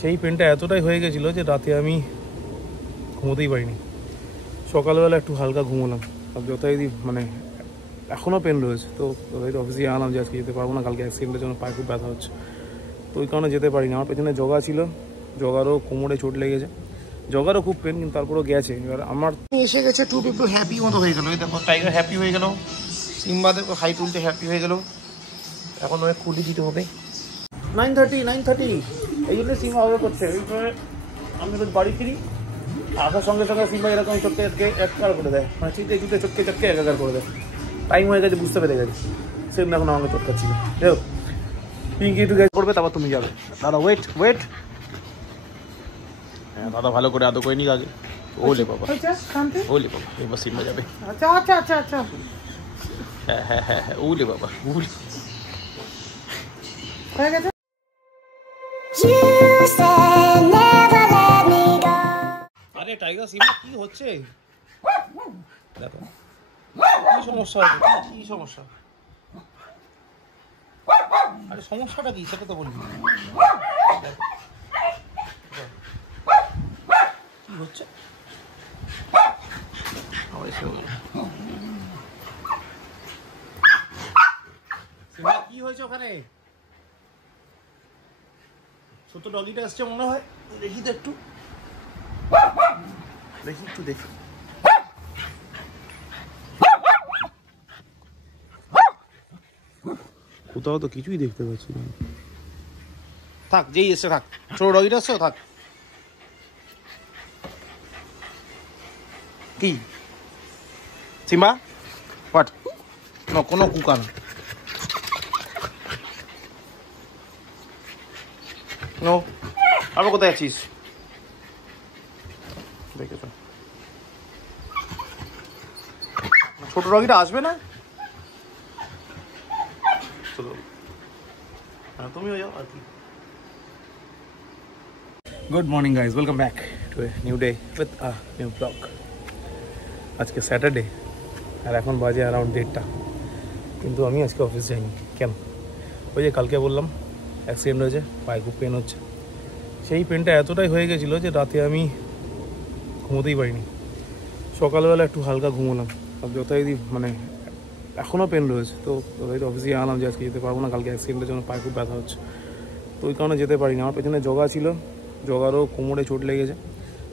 সেই পেনটা এতটাই হয়ে গেছিলো যে রাতে আমি ঘুমোতেই পারিনি। সকালবেলা একটু হালকা ঘুমোলাম, আর যথারীতি মানে এখনও পেন রয়েছে। তো যথারীতি অফিসে আনলাম যে আজকে যেতে পারবো না, কালকে অ্যাক্সিডেন্টের জন্য পায়ে খুব ব্যথা হচ্ছে, তো ওই কারণে যেতে পারিনি। আমার পেছনে জগা ছিল, জগারও কোমরে চোট লেগেছে, জগারও খুব পেন, কিন্তু তারপরেও গেছে। এবার আমার এসে গেছে, টু পিপল হ্যাপি মতো হয়ে গেলো। দেখো টাইগার হ্যাপি হয়ে গেল, সিম্বা দেখো হাই তুলতে হ্যাপি হয়ে গেল। এখন ওই খুলি দিতে হবে 9:30 এই জন্য সিম্বা অর্ডার করছে। এইভাবে আমি তো বাড়ি ফিরি, আসার সঙ্গে সঙ্গে সিম্বা এরকম চটকে চটকে একাকার করে দেয়, মানে চিনতে চুটে চটকে চটকে একাকার করে দেয়। টাইম হয়ে গেছে, বুঝতে পেরে গেছে। সেদিন এখন আমাকে চটকাচ্ছিল। দেখো পিঙ্কি একটু গ্যাস করবে, তারপর তুমি যাবে। দাদা ওয়েট ওয়েট, হ্যাঁ দাদা ভালো করে আদৌ করে নিক আগে। ওলে বাবা, ওলে বাবা, এবার সিম্বা যাবে। আচ্ছা আচ্ছা আচ্ছা আচ্ছা, হ্যাঁ হ্যাঁ হ্যাঁ হ্যাঁ, ওলে বাবা ওলে। হয়ে গেছে। আরে টাইগার সিম্বা কি হচ্ছে দেখো, কি সমস্যা হচ্ছে, কি সমস্যা? আরে সমস্যাটা কি সেটা তো বলি। কি হচ্ছে কি হয়েছে ওখানে? ছোট ডগিটা আসছে মনে হয়, দেখি তো একটু, দেখি একটু দেখি। কোথাও তো কিছুই দেখতে পাচ্ছি না। থাক, যেই এসছে থাক, ছোট ডগিটা আসছে থাক। কি সিম্বা হোয়াট? না কোনো কুকা না, নো। আবার কোথায় আছিস? দেখেছ ছোট ডগিটা আসবে না, চলো হ্যাঁ তুমিও যাও আর কি। Good morning guys, welcome back to a new day with a new blog. আজকে স্যাটারডে আর এখন বাজে অ্যারাউন্ড 1:30, কিন্তু আমি আজকে অফিস যাইনি। কেন? ওই যে কালকে বললাম অ্যাক্সিডেন্ট হয়েছে, পায়ে খুব পেন হচ্ছে। সেই পেনটা এতটাই হয়ে গেছিলো যে রাতে আমি ঘুমোতেই পারিনি। সকালবেলা একটু হালকা ঘুমোলাম, আর যথারীতি মানে এখনও পেন রয়েছে। তো যথারীতি অফিসে আনলাম যে আজকে যেতে পারবো না, কালকে অ্যাক্সিডেন্টের জন্য পায়ে খুব ব্যথা হচ্ছে, তো ওই কারণে যেতে পারিনি। আমার পেছনে জগা ছিল, জগারও কোমরে চোট লেগেছে,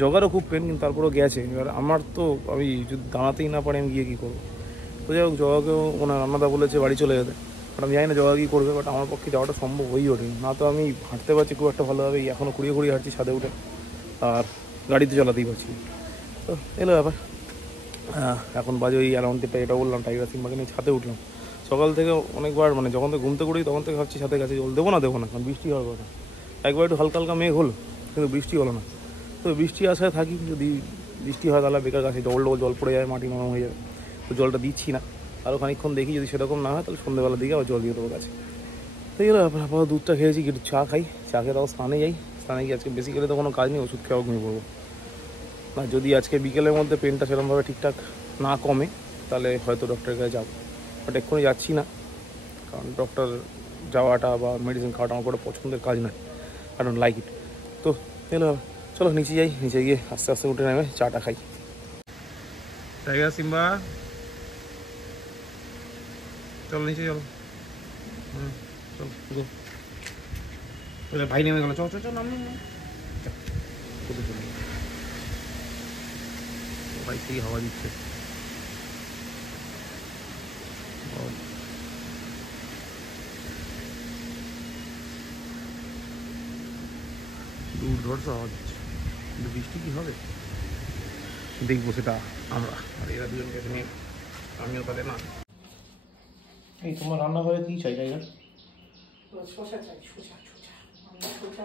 জগারও খুব পেন, কিন্তু তারপরেও গেছে। এবার আমার তো আমি যদি দাঁড়াতেই না পারি, আমি গিয়ে কী করবো? তো যাই হোক, জগাকেও ওনার রান্নাদা বলেছে বাড়ি চলে যেতে, বাট আমি জানি না জগা কী করবে। বাট আমার পক্ষে যাওয়াটা সম্ভব হয়েই ওঠেনি। না তো আমি হাঁটতে পারছি খুব একটা ভালোভাবে, এখনও কুড়িয়ে কুড়িয়ে হাঁটছি ছাদে উঠে, আর গাড়িতে চালাতেই পারছি। তো এলো ব্যাপার। এখন বাজে ওই অ্যারাউন্ড এটা বললাম, টাইগার সিম্বাকে নিয়ে ছাদে উঠলাম। সকাল থেকে অনেকবার মানে যখন থেকে ঘুমতে করি তখন থেকে ভাবছি ছাদের কাছে জল দেবো না, কারণ বৃষ্টি হওয়ার কথা। একবার একটু হালকা হালকা মেঘ হলো, কিন্তু বৃষ্টি হলো না। তো বৃষ্টি আশায় থাকি, যদি বৃষ্টি হয় তাহলে বেকার গাছে ডবল ডবল জল পড়ে যায়, মাটি নরম হয়ে যাবে। তো জলটা দিচ্ছি না, আরও খানিকক্ষণ দেখি, যদি সেরকম না হয় তাহলে সন্ধ্যেবেলার দিকে আবার জল দিয়ে দেবো গাছে। তো এগুলো আপাতত দুধটা খেয়েছি, একটু চা খাই, চা খেয়ে তাও স্নানে যাই। স্নানে গিয়ে আজকে বেসিক্যালি তো কোনো কাজ নেই, ওষুধ খেয়েও ঘুমিয়ে পড়বো। আর যদি আজকে বিকেলের মধ্যে পেনটা সেরকমভাবে ঠিকঠাক না কমে তাহলে হয়তো ডক্টরের কাছে যাবো, বাট এক্ষুনি যাচ্ছি না, কারণ ডক্টর যাওয়াটা বা মেডিসিন খাওয়াটা আমার কোনো পছন্দের কাজ নয়, আই ডোন্ট লাইক ইট। তো এলো, চলো নিচে যাই, নিচে গিয়ে আস্তে আস্তে উঠে নেমে চাটা খাই। টাইগার সিম্বা চলো নিচে চলো, চলো ভাই নেমে গেল, চল চল চল নাম ভাই থেকে হাওয়া দিচ্ছে। দূর ধরছে হাওয়া দিচ্ছে, কিন্তু বৃষ্টি কি হবে দেখবো সেটা আমরা। আর এরা দুজনকে নিয়ে আমিও তাহলে না। এই তোমার রান্নাঘরে কি চাই টাইগার? শসা চাই, শসা শসা শসা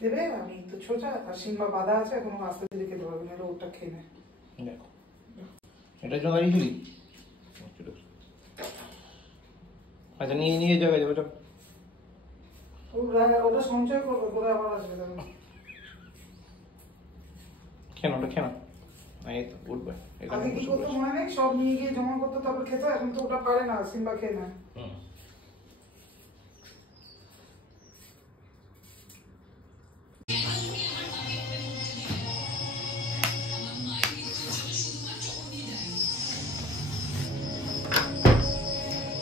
দেবে। আমি তো শসা আর সিম্বা বাঁধা আছে, এখন আস্তে ধীরে খেতে পারবে না, ওটা খেয়ে নেয়। দেখো এটার জন্য দাঁড়িয়েছিলি, আচ্ছা নিয়ে নিয়ে যাবে যাবে ওটা সঞ্চয় করবে, করে আবার আসবে। কেন ওটা কেন উঠবে? আগে কি করতো মনে নেই, সব নিয়ে গিয়ে জমা করতো তারপর খেত, এখন তো ওটা পারে না, সিম্বা খেয়ে নেয়।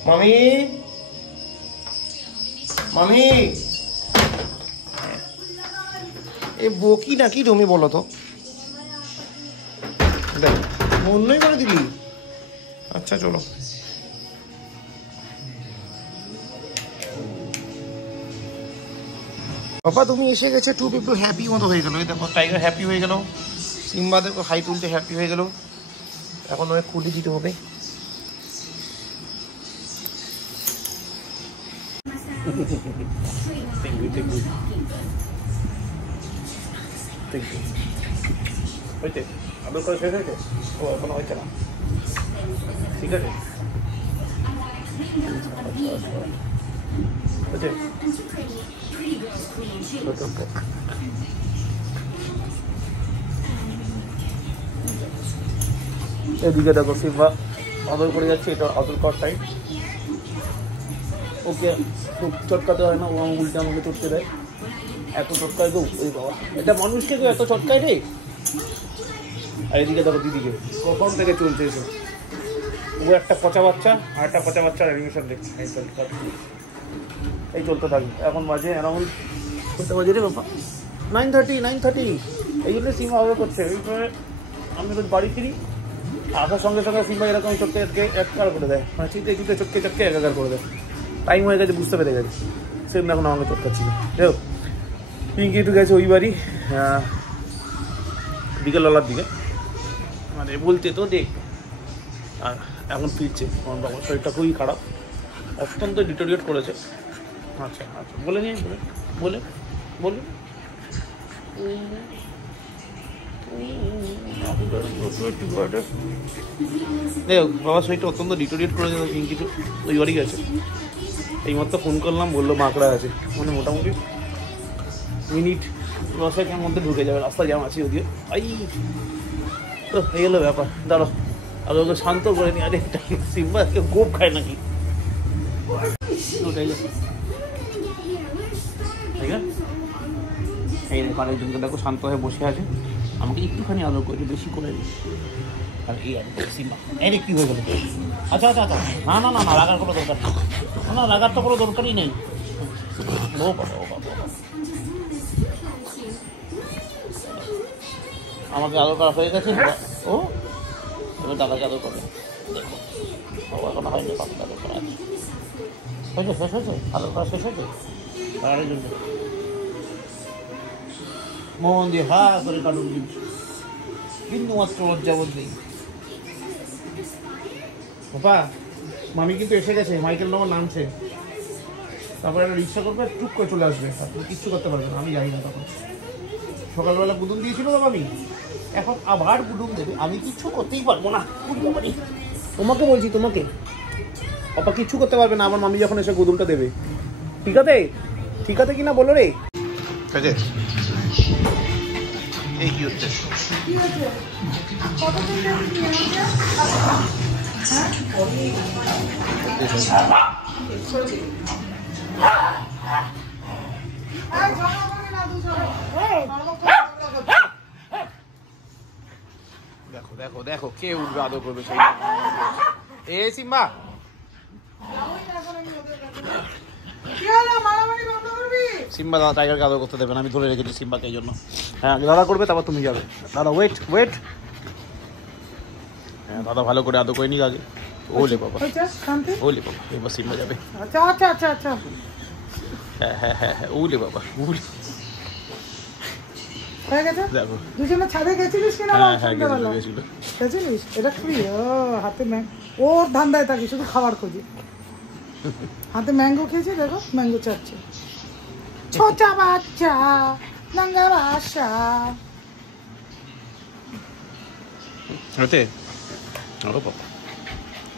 মামি মামি এ বকি নাকি তুমি বলো তো? অন্যই করে দিবি? আচ্ছা চলো। বাবা তুমি এসে গেছে, টু পিপল হ্যাপি মতো হয়ে গেল। এই দেখো টাইগার হ্যাপি হয়ে গেল, সিম্বা দেখো হাই তুলতে হ্যাপি হয়ে গেল। এখন ওকে খুলে দিতে হবে। আদর করে শেষ হয়েছে? ও এখনো হয়েছে না, ঠিক আছে। এদিকে দেখো সিম্বা আদর করে যাচ্ছে, এটা আদর কর টাইম। ওকে খুব চটকাতে হয় না, ও উল্টে আমাকে চটকে দেয়। এত চটকায় গো, ওই বাবা এটা মানুষকে তো এত চটকায় রে। আর এদিকে দেখো দিদিকে কখন থেকে চলছে এসে। ও একটা পচা বাচ্চা আর একটা পচা বাচ্চার অ্যানিমেশন দেখছে। এই চলতে থাকবে। এখন বাজে অ্যারাউন্ড কত বাজে রে বাবা? 9:30। এই জন্য সিম্বা অর্ডার করছে। এইভাবে আমি রোজ বাড়ি ফিরি, আসার সঙ্গে সঙ্গে সিম্বা এরকম চটকে একাকার করে দেয়, মানে চিটে চটকে একাকার করে দেয়। টাইম হয়ে গেছে, বুঝতে পেরে গেছে। সেম এখন আমাকে চটকাচ্ছিল। যাই পিঙ্কি একটু গেছে ওই বাড়ি বিকেলবেলার দিকে, মানে বলতে তো দেখ। আর এখন ফিরছে, আমার বাবার শরীরটা খুবই খারাপ, অত্যন্ত ডিটোরিয়েট করেছে। আচ্ছা আচ্ছা বলে নিয়ে বলে দেখ বাবার শরীরটা অত্যন্ত ডিটোরিয়েট করেছে। পিঙ্কি তো ওই বাড়ি গেছে। এইমাত্র ফোন করলাম, বললো মাকড়া আছে, মানে মোটামুটি মিনিট 10-এর মধ্যে ঢুকে যাবে। রাস্তা জ্যাম আছে যদিও। তো এই হলো ব্যাপার। দাঁড়ো আর ওকে শান্ত করে নি। আরে সিম্বা কেউ গোপ খায় নাকি? ওটাই ঠিক আছে। এই আরেকজনকে দেখো শান্ত হয়ে বসে আছে, আমাকে একটুখানি আদর করে, বেশি করে নি। আর এই আর সিম্বা এই কী হয়ে গেল? আচ্ছা না রাগার কোনো দরকার নেই। না রাগার তো কোনো দরকারই নেই। ও বাবা আমাকে আদর করা হয়ে গেছে। ও তুমি দাদাকে আদর করবে। দেখো বাবা এখন হয়নি, বাবা আদর করা আছে। শেষ হয়েছে আদর করা শেষ হয়েছে। আরেকজন মন দিয়ে হা করে কাটুন, কিন্তু মাত্র লজ্জাবোধ নেই। বাবা মামি কিন্তু এসে গেছে, মাইকেল নম্বর নামছে। তারপরে একটা রিক্সা করবে, টুক করে চলে আসবে। আপনি কিচ্ছু করতে পারবেন না, আমি জানি না। তখন সকালবেলা গুদুম দিয়েছিল তো মামি, এখন আবার গুদুম দেবে। আমি কিচ্ছু করতেই পারবো না। তোমাকে বলছি, তোমাকে পাপা কিচ্ছু করতে পারবে না আমার মামি যখন এসে গুদুমটা দেবে। ঠিক আছে কি না বলো রে? ঠিক আছে। এই কি হচ্ছে? দেখো কে উঠবে আদর করবে সেই। এ সিম্বা সিম্বা দাদা টাইগারকে আদর করতে দেবেন, আমি ধরে রেখেছি সিম্বাকে এই জন্য। হ্যাঁ দাদা করবে, তারপর তুমি যাবে। দাদা ওয়েট। হ্যাঁ দাদা ভালো করে আদর করে নিক আগে। ওলে বাবা এবার সিম্বা যাবে। আচ্ছা হ্যাঁ ওলে বাবা ওলে। দেখো দুজনে ছাদে গেছিলিস কিনা? গেছিলিস? এটা খুবই হাতে ওর ধান্দায় থাকে, শুধু খাবার খোঁজে। হাতে ম্যাঙ্গো খেয়েছে, দেখো ম্যাঙ্গো চাচ্ছে। ছোটা বাচ্চা নাঙ্গা বাসা।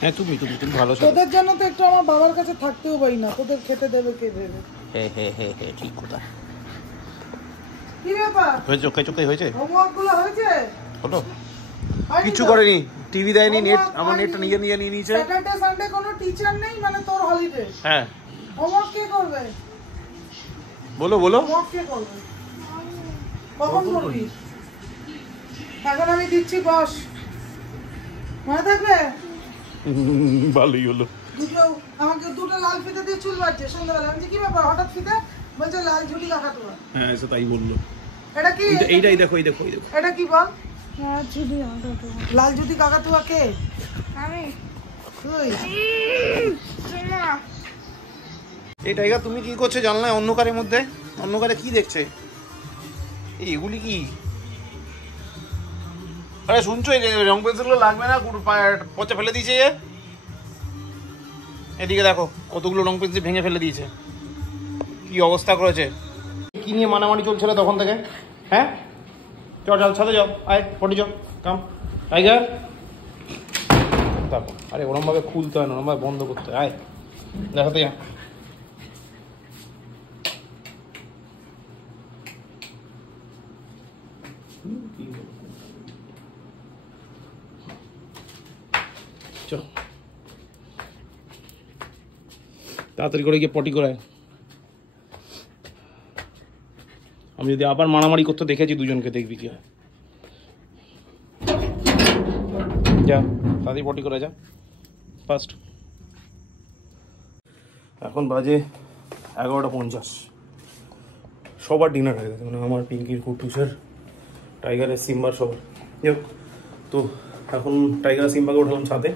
হ্যাঁ তুমি ভালো। তোদের জন্য তো একটু আমার বাবার কাছে থাকতেও পারি না, তোদের খেতে দেবে কে দেবে? হ্যাঁ ঠিক কথা। কি ব্যাপার চোখে হয়েছে? হোমওয়ার্কগুলো হয়েছে? হলো? কিছু করেনি, টিভি দেয়নি, নেট আমার নেটটা নিয়ে নিয়েছে। স্যাটারডে সানডে কোনো টিচার নেই, মানে তোর হলিডে। হ্যাঁ হোমওয়ার্ক কে করবে? বলো হোমওয়ার্ক কে করবে? কখন করবি? এখন আমি দিচ্ছি, বস। মনে থাকবে? ভালোই হলো। আমাকে দুটো লাল ফিতে দিয়ে চুল বাঁধছে সন্ধ্যাবেলা। আমি কি ব্যাপার হঠাৎ ফিতে? বলছে লাল ঝুটি কাকাতুয়া। হ্যাঁ এসে তাই বললো। এটা কি? এইটাই দেখো, এই দেখো। এটা কি বল? লাল ঝুটি কাকাতুয়া কে? আমি তুই? এই টাইগার তুমি কি করছো জানলায় অন্ধকারের মধ্যে? অন্ধকারে কি দেখছে? এগুলি কি? আরে শুনছো, এই রং পেন্সিলগুলো লাগবে না, পচে ফেলে দিয়েছে। এদিকে দেখো কতগুলো রং পেন্সিল ভেঙে ফেলে দিয়েছে, কি অবস্থা করেছে। কি নিয়ে মানামানি চলছিল তখন থেকে? হ্যাঁ চল ছাদে যাও, আয় পটি যাও, কাম টাইগার। দেখো আরে ওরমভাবে খুলতে হয় না, ওরমভাবে বন্ধ করতে হয়। আয় দেখাতে যা। চলো তাড়াতাড়ি করে গিয়ে পটি করায়। আমি যদি আবার মারামারি করতে দেখেছি দুজনকে, দেখবি কি হয়। যা তাড়াতাড়ি পটি করে যা ফার্স্ট। এখন বাজে 11:50। সবার ডিনার হয়ে গেছে, মানে আমার, পিঙ্কির, কুটুসের, টাইগারের, সিম্বার, সবার। যাই তো এখন টাইগার সিম্বাকে উঠালাম ছাদে,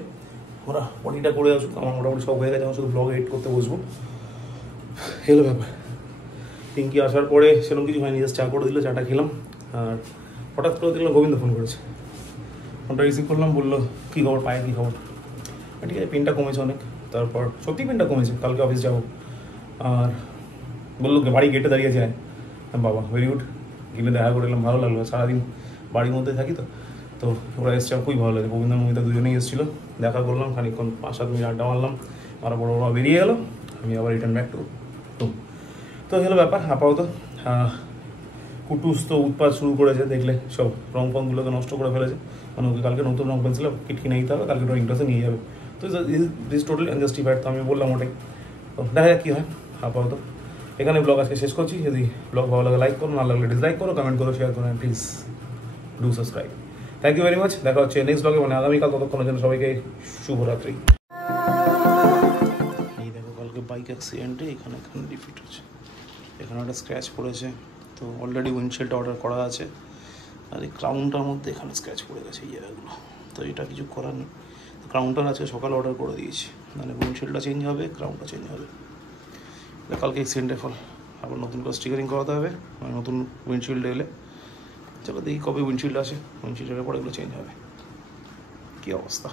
ওরা পটিটা করে আসুক। আমার মোটামুটি সব হয়ে গেছে, আমার শুধু ব্লগ এডিট করতে বসবো। এলো ব্যাপার। পিঙ্কি আসার পরে সেরকম কিছু হয়নি, জাস্ট চা করে দিল, চাটা খেলাম। আর হঠাৎ করে দেখলাম গোবিন্দ ফোন করেছে। ফোনটা রিসিভ করলাম, বললো কী খবর, পায়ে কী খবর। ঠিক আছে, পেনটা কমেছে অনেক। তারপর সত্যি পেনটা কমেছে, কালকে অফিস যাবো। আর বললো বাড়ি গেটে দাঁড়িয়ে যায়। বাবা ভেরি গুড, গেলে দেখা করে এলাম, ভালো লাগলো। সারাদিন বাড়ির মধ্যে থাকি তো, তো ওরা এসছে, খুবই ভালো লাগে। গোবিন্দ মমিতা দুজনেই এসেছিলো, দেখা করলাম, খানিকক্ষণ 5-7 মিনিট আড্ডা মারলাম। মারা বড় ওরা বেরিয়ে গেলো, আমি আবার রিটার্ন ব্যাক টু রুম। তো হলো ব্যাপার। আপাতত কুটুস তো উৎপাত শুরু করেছে, দেখলে সব রং ফংগুলোকে নষ্ট করে ফেলেছে। মানে ওকে কালকে নতুন রং পেন্সিল কিট কিনে দিতে হবে, কালকে ড্রয়িং ক্লাসে নিয়ে যাবে। তো দিস টোটালি আনজাস্টিফাইড। তো আমি বললাম ওটাই, তো দেখা যাক কী হয়। আপাতত এখানে ব্লগ আজকে শেষ করছি। যদি ব্লগ ভালো লাগে লাইক করো, না লাগলে ডিসলাইক করো, কমেন্ট করো, শেয়ার করো, please do subscribe. Thank you very much. দেখা হচ্ছে নেক্সট ব্লগে, মানে আগামীকাল। ততক্ষণের জন্য সবাইকে শুভরাত্রি। এই দেখো কালকে বাইক অ্যাক্সিডেন্টে এখানে রিপিট হচ্ছে, এখানে একটা স্ক্র্যাচ পড়েছে। তো অলরেডি উইন্ডশিল্ড অর্ডার করা আছে, আর এই ক্রাউনটার মধ্যে এখানে স্ক্র্যাচ পড়ে গেছে এই জায়গাগুলো। তো এটা কিছু করার নেই। তো ক্রাউনটার আজকে সকালে অর্ডার করে দিয়েছি, মানে উইন্ডশিল্ডটা চেঞ্জ হবে, ক্রাউনটা চেঞ্জ হবে। এটা কালকে অ্যাক্সিডেন্টের ফল। আবার নতুন করে স্টিকারিং করাতে হবে, মানে নতুন উইন্ডশিল্ড এলে। চলো দেখি কবে উইন্ডশিল্ড আসে, উইন্ডশিল্ডের পরে এগুলো চেঞ্জ হবে। কী অবস্থা।